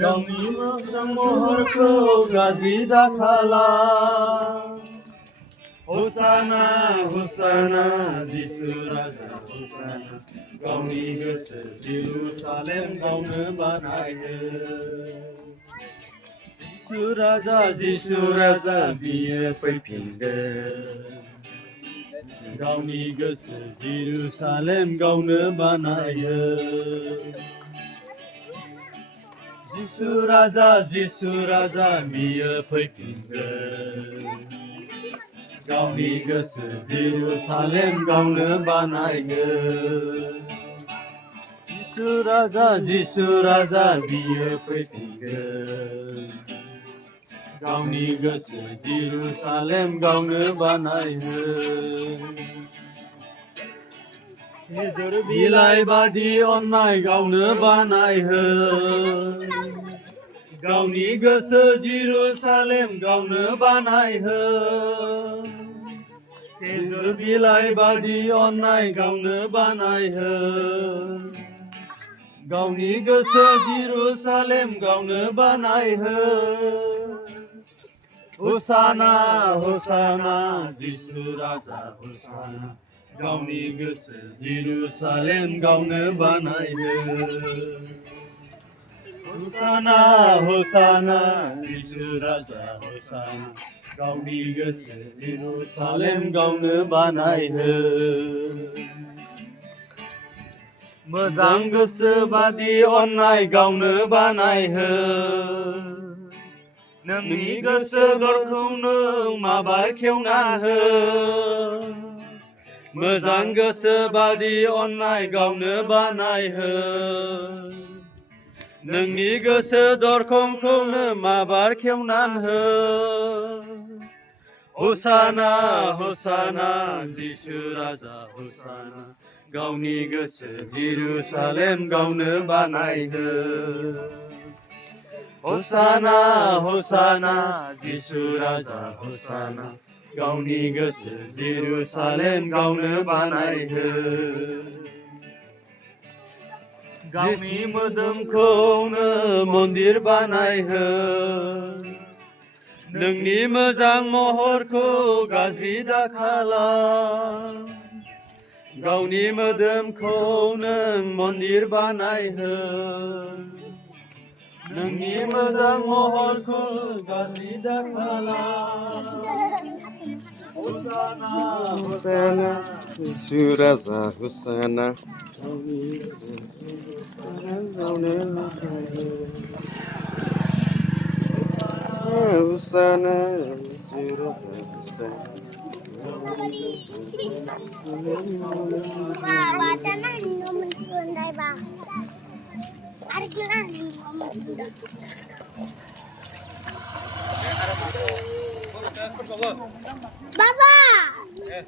गावनि मोजां महरखौ गाज्रि दाखाला Hosana, Hosana, Jisu Raja Hosana गावनि गोसो जेरुसालेम गावनो बानायो जिसु राजा बियो फैफिनगोन गावनि गोसो जेरुसालेम गावनो बानायो जिसु राजा बियो फैफिनगोन गावनि गोसो जेरुसालेम गावनो बानायो जिसु राजा बियो फैफिनगोन गावनि गोसो जेरुसालेम गावनो बानायो खेजुर बिलाइ बादि अननाय गावनो बानायो गावनि गोसो जेरुसालेम गावनो बानायो खेजुर बिलाइ बादि अननाय गावनो बानायो गावनि गोसो जेरुसालेम गावनो बानायो Hosana, Hosana, जिसु राजा Hosana गावनि गोसो जेरुसालेम गावनो बानायो Hosana, Hosana, जिसु राजा Hosana गावनि गोसो जेरुसालेम गावनो बानायो मोजां गोसो बादि अननाय गावनो बानायो नोंनि गोसो दरखौ नों माबार खेवना हो मोजां गोसो बादि अननाय गावनो बानायो नोंनि गोसो दरखंखौ नों माबार खेवना हो Hosana, Hosana, जिसु राजा Hosana गावनि गोसो जेरुसालेम गावनो बानायो Hosana, Hosana, जिसु राजा Hosana गावनि गोसो जेरुसालेम गावनो बानायो गावनि मोदोमखौनो मन्दिर बानायो नोंनि मोजां महरखौ गाज्रि दाखालाम गावनि मोदोमखौ नों मन्दिर बानायो नोंनि मोजां महरखौ गाज्रि दाखालाम Hosana, जिसु राजा Hosana Hosana, जिसु राजा Hosana Wacana nomor sundai bang. Ada kelan nomor sundai. Baba. Eh.